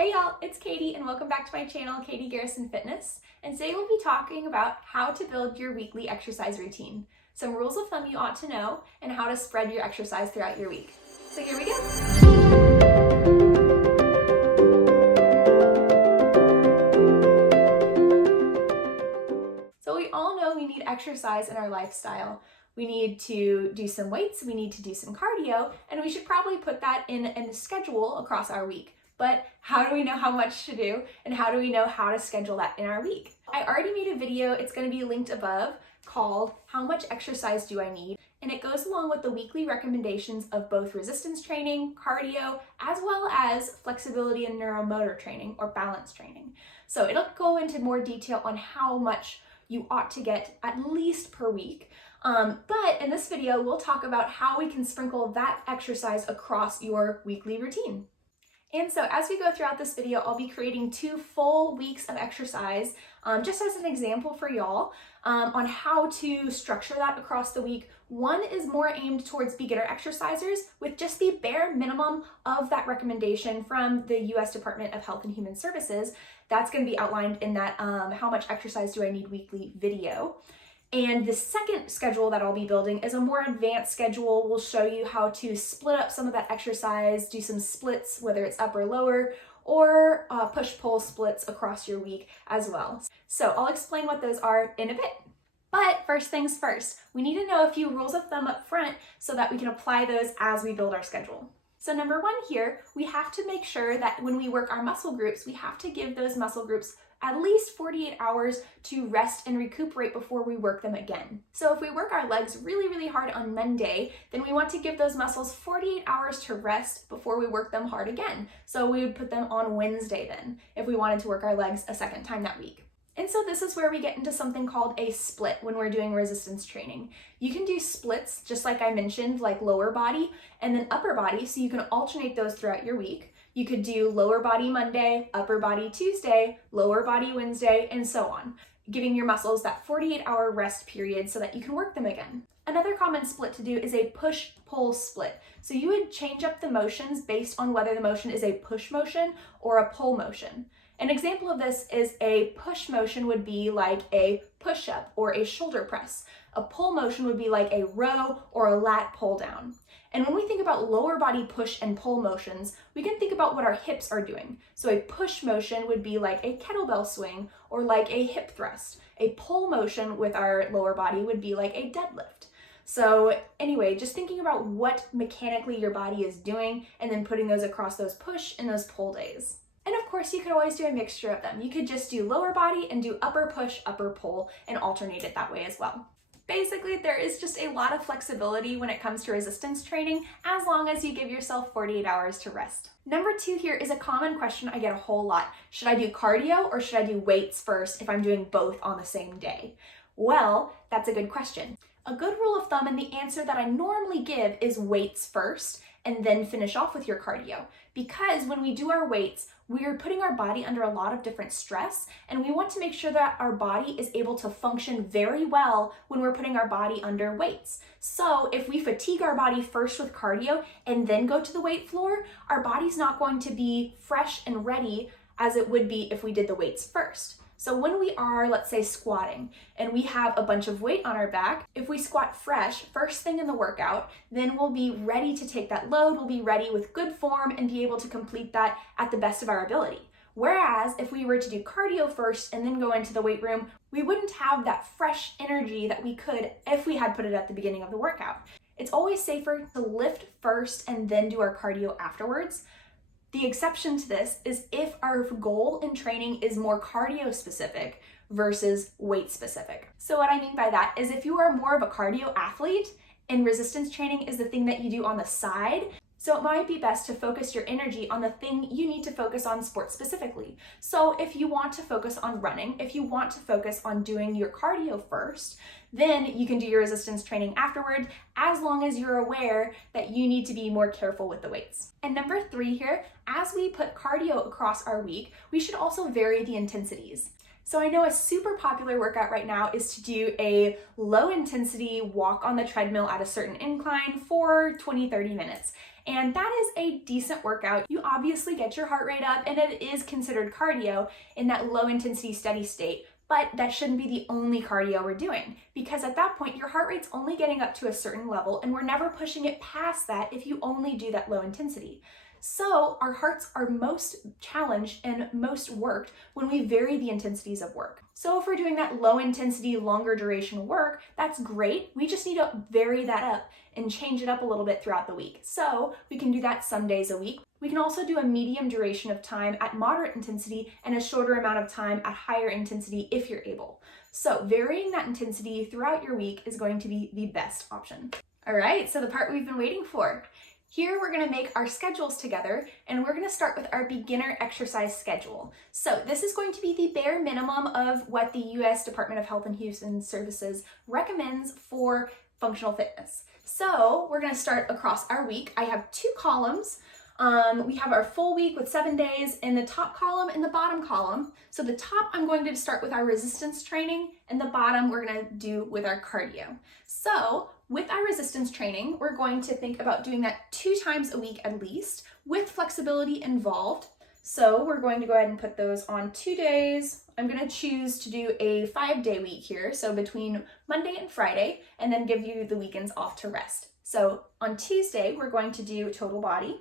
Hey y'all, it's Katie and welcome back to my channel, Katie Garrison Fitness. And today we'll be talking about how to build your weekly exercise routine, some rules of thumb you ought to know, and how to spread your exercise throughout your week. So here we go. So we all know we need exercise in our lifestyle. We need to do some weights, we need to do some cardio, and we should probably put that in a schedule across our week. But how do we know how much to do, and how do we know how to schedule that in our week? I already made a video, it's going to be linked above, called How Much Exercise Do I Need? And it goes along with the weekly recommendations of both resistance training, cardio, as well as flexibility and neuromotor training or balance training. So it'll go into more detail on how much you ought to get at least per week. But in this video, we'll talk about how we can sprinkle that exercise across your weekly routine. And so as we go throughout this video, I'll be creating 2 full weeks of exercise, just as an example for y'all, on how to structure that across the week. One is more aimed towards beginner exercisers with just the bare minimum of that recommendation from the U.S. Department of Health and Human Services. That's going to be outlined in that How Much Exercise Do I Need weekly video. And the second schedule that I'll be building is a more advanced schedule. We'll show you how to split up some of that exercise, do some splits, whether it's upper, lower, or push-pull splits across your week as well. So I'll explain what those are in a bit. But first things first, we need to know a few rules of thumb up front so that we can apply those as we build our schedule. So number 1 here, we have to make sure that when we work our muscle groups, we have to give those muscle groups at least 48 hours to rest and recuperate before we work them again. So if we work our legs really hard on Monday, then we want to give those muscles 48 hours to rest before we work them hard again. So we would put them on Wednesday then, if we wanted to work our legs a second time that week. And so this is where we get into something called a split when we're doing resistance training. You can do splits, just like I mentioned, like lower body and then upper body, so you can alternate those throughout your week. You could do lower body Monday, upper body Tuesday, lower body Wednesday, and so on, giving your muscles that 48-hour rest period so that you can work them again. Another common split to do is a push-pull split. So you would change up the motions based on whether the motion is a push motion or a pull motion. An example of this is a push motion would be like a push-up or a shoulder press. A pull motion would be like a row or a lat pull down. And when we think about lower body push and pull motions, we can think about what our hips are doing. So a push motion would be like a kettlebell swing or like a hip thrust. A pull motion with our lower body would be like a deadlift. So anyway, just thinking about what mechanically your body is doing and then putting those across those push and those pull days. And of course, you could always do a mixture of them. You could just do lower body and do upper push, upper pull, and alternate it that way as well. Basically, there is just a lot of flexibility when it comes to resistance training, as long as you give yourself 48 hours to rest. Number 2 here is a common question I get a whole lot. Should I do cardio or should I do weights first if I'm doing both on the same day? Well, that's a good question. A good rule of thumb and the answer that I normally give is weights first and then finish off with your cardio. Because when we do our weights, we're putting our body under a lot of different stress, and we want to make sure that our body is able to function very well when we're putting our body under weights. So if we fatigue our body first with cardio and then go to the weight floor, our body's not going to be fresh and ready as it would be if we did the weights first. So when we are, let's say, squatting and we have a bunch of weight on our back, if we squat fresh first thing in the workout, then we'll be ready to take that load, we'll be ready with good form and be able to complete that at the best of our ability. Whereas if we were to do cardio first and then go into the weight room, we wouldn't have that fresh energy that we could if we had put it at the beginning of the workout. It's always safer to lift first and then do our cardio afterwards. The exception to this is if our goal in training is more cardio specific versus weight specific. So what I mean by that is if you are more of a cardio athlete and resistance training is the thing that you do on the side, so it might be best to focus your energy on the thing you need to focus on sport specifically. So if you want to focus on running, if you want to focus on doing your cardio first, then you can do your resistance training afterward, as long as you're aware that you need to be more careful with the weights. And number 3 here, as we put cardio across our week, we should also vary the intensities. So I know a super popular workout right now is to do a low intensity walk on the treadmill at a certain incline for 20-30 minutes. And that is a decent workout. You obviously get your heart rate up and it is considered cardio in that low intensity steady state, but that shouldn't be the only cardio we're doing, because at that point your heart rate's only getting up to a certain level and we're never pushing it past that if you only do that low intensity. So our hearts are most challenged and most worked when we vary the intensities of work. So if we're doing that low intensity, longer duration work, that's great. We just need to vary that up and change it up a little bit throughout the week. So we can do that some days a week. We can also do a medium duration of time at moderate intensity and a shorter amount of time at higher intensity if you're able. So varying that intensity throughout your week is going to be the best option. All right, so the part we've been waiting for. Here we're going to make our schedules together, and we're going to start with our beginner exercise schedule. So this is going to be the bare minimum of what the U.S. Department of Health and Human Services recommends for functional fitness. So we're going to start across our week. I have 2 columns. We have our full week with 7 days in the top column and the bottom column. So the top, I'm going to start with our resistance training, and the bottom we're going to do with our cardio. So with our resistance training, we're going to think about doing that 2 times a week at least, with flexibility involved. So we're going to go ahead and put those on 2 days. I'm going to choose to do a 5-day week here, so between Monday and Friday, and then give you the weekends off to rest. So on Tuesday, we're going to do total body.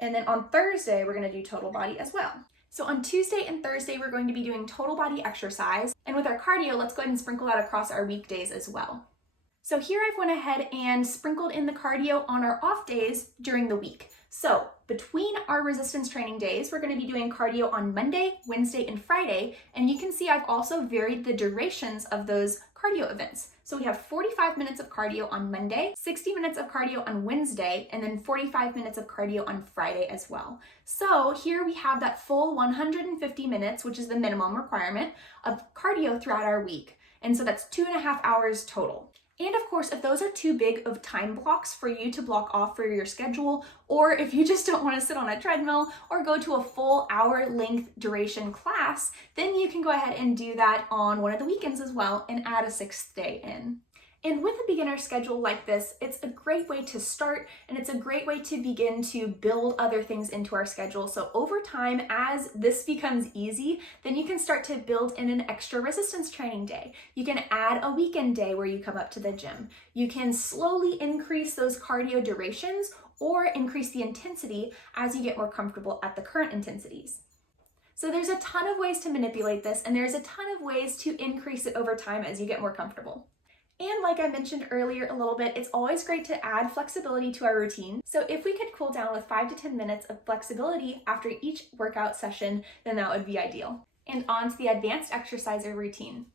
And then on Thursday, we're going to do total body as well. So on Tuesday and Thursday, we're going to be doing total body exercise. And with our cardio, let's go ahead and sprinkle that across our weekdays as well. So here I've went ahead and sprinkled in the cardio on our off days during the week. So between our resistance training days, we're going to be doing cardio on Monday, Wednesday, and Friday. And you can see I've also varied the durations of those cardio events. So we have 45 minutes of cardio on Monday, 60 minutes of cardio on Wednesday, and then 45 minutes of cardio on Friday as well. So here we have that full 150 minutes, which is the minimum requirement, of cardio throughout our week. And so that's 2.5 hours total. And of course, if those are too big of time blocks for you to block off for your schedule, or if you just don't want to sit on a treadmill or go to a full hour length duration class, then you can go ahead and do that on one of the weekends as well and add a 6th day in. And with a beginner schedule like this, it's a great way to start, and it's a great way to begin to build other things into our schedule. So over time, as this becomes easy, then you can start to build in an extra resistance training day. You can add a weekend day where you come up to the gym. You can slowly increase those cardio durations or increase the intensity as you get more comfortable at the current intensities. So there's a ton of ways to manipulate this, and there's a ton of ways to increase it over time as you get more comfortable. And like I mentioned earlier a little bit, it's always great to add flexibility to our routine. So if we could cool down with 5 to 10 minutes of flexibility after each workout session, then that would be ideal. And on to the advanced exerciser routine.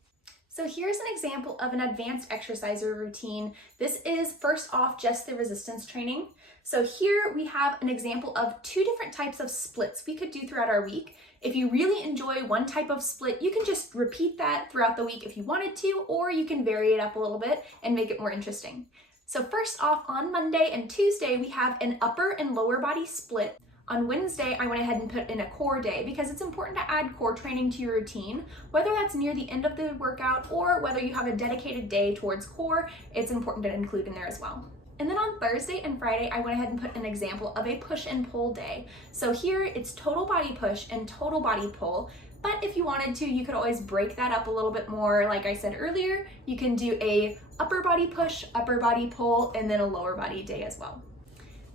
So here's an example of an advanced exerciser routine. This is first off just the resistance training. So here we have an example of 2 different types of splits we could do throughout our week. If you really enjoy one type of split, you can just repeat that throughout the week if you wanted to, or you can vary it up a little bit and make it more interesting. So first off, on Monday and Tuesday, we have an upper and lower body split. On Wednesday, I went ahead and put in a core day because it's important to add core training to your routine. Whether that's near the end of the workout or whether you have a dedicated day towards core, it's important to include in there as well. And then on Thursday and Friday, I went ahead and put an example of a push and pull day. So here it's total body push and total body pull. But if you wanted to, you could always break that up a little bit more. Like I said earlier, you can do a upper body push, upper body pull, and then a lower body day as well.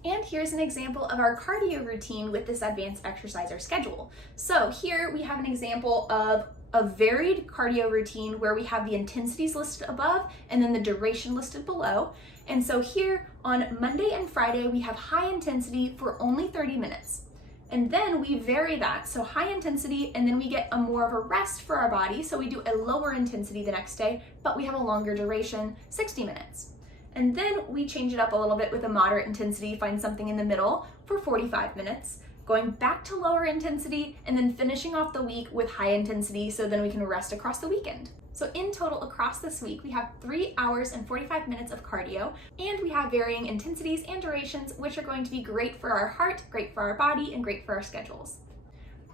And here's an example of our cardio routine with this advanced exerciser schedule. So here we have an example of a varied cardio routine where we have the intensities listed above and then the duration listed below. And so here on Monday and Friday, we have high intensity for only 30 minutes. And then we vary that, so high intensity, and then we get a more of a rest for our body. So we do a lower intensity the next day, but we have a longer duration, 60 minutes. And then we change it up a little bit with a moderate intensity, find something in the middle for 45 minutes, going back to lower intensity, and then finishing off the week with high intensity so then we can rest across the weekend. So in total across this week, we have 3 hours and 45 minutes of cardio, and we have varying intensities and durations, which are going to be great for our heart, great for our body, and great for our schedules.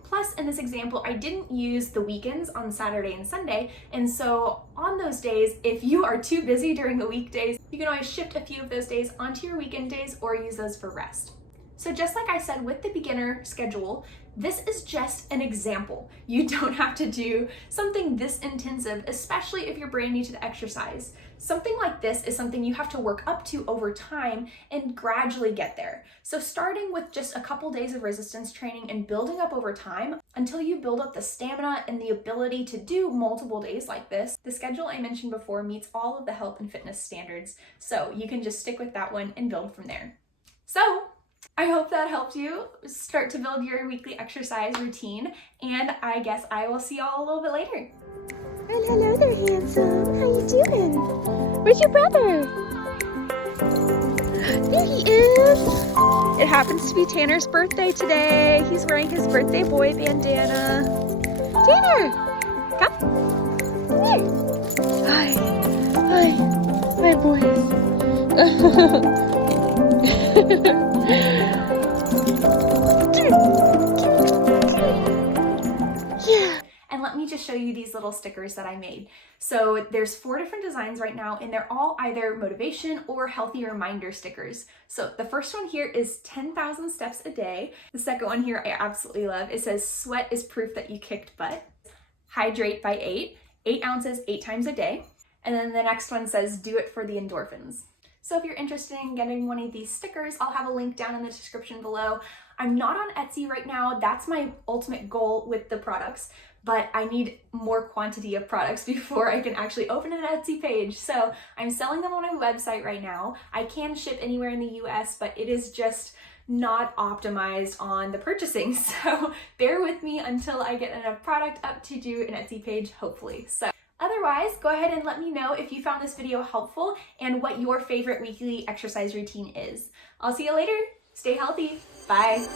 Plus, in this example, I didn't use the weekends on Saturday and Sunday, and so on those days, if you are too busy during the weekdays, you can always shift a few of those days onto your weekend days or use those for rest. So just like I said with the beginner schedule, this is just an example. You don't have to do something this intensive, especially if you're brand new to the exercise. Something like this is something you have to work up to over time and gradually get there. So starting with just a couple days of resistance training and building up over time until you build up the stamina and the ability to do multiple days like this. The schedule I mentioned before meets all of the health and fitness standards, so you can just stick with that one and build from there. So I hope that helped you start to build your weekly exercise routine, and I guess I will see y'all a little bit later. Well, hello there, handsome. How you doing? Where's your brother? There he is. It happens to be Tanner's birthday today. He's wearing his birthday boy bandana. Tanner, come. Come here. Hi. Hi. Hi, boys. Yeah. And let me just show you these little stickers that I made. So there's 4 different designs right now, and they're all either motivation or healthy reminder stickers. So the first one here is 10,000 steps a day. The second one here I absolutely love. It says sweat is proof that you kicked butt. Hydrate by 8 ounces 8 times a day. And then the next one says do it for the endorphins. So if you're interested in getting one of these stickers, I'll have a link down in the description below. I'm not on Etsy right now. That's my ultimate goal with the products, but I need more quantity of products before I can actually open an Etsy page. So I'm selling them on my website right now. I can ship anywhere in the US, but it is just not optimized on the purchasing. So bear with me until I get enough product up to do an Etsy page, hopefully. So otherwise, go ahead and let me know if you found this video helpful and what your favorite weekly exercise routine is. I'll see you later. Stay healthy. Bye.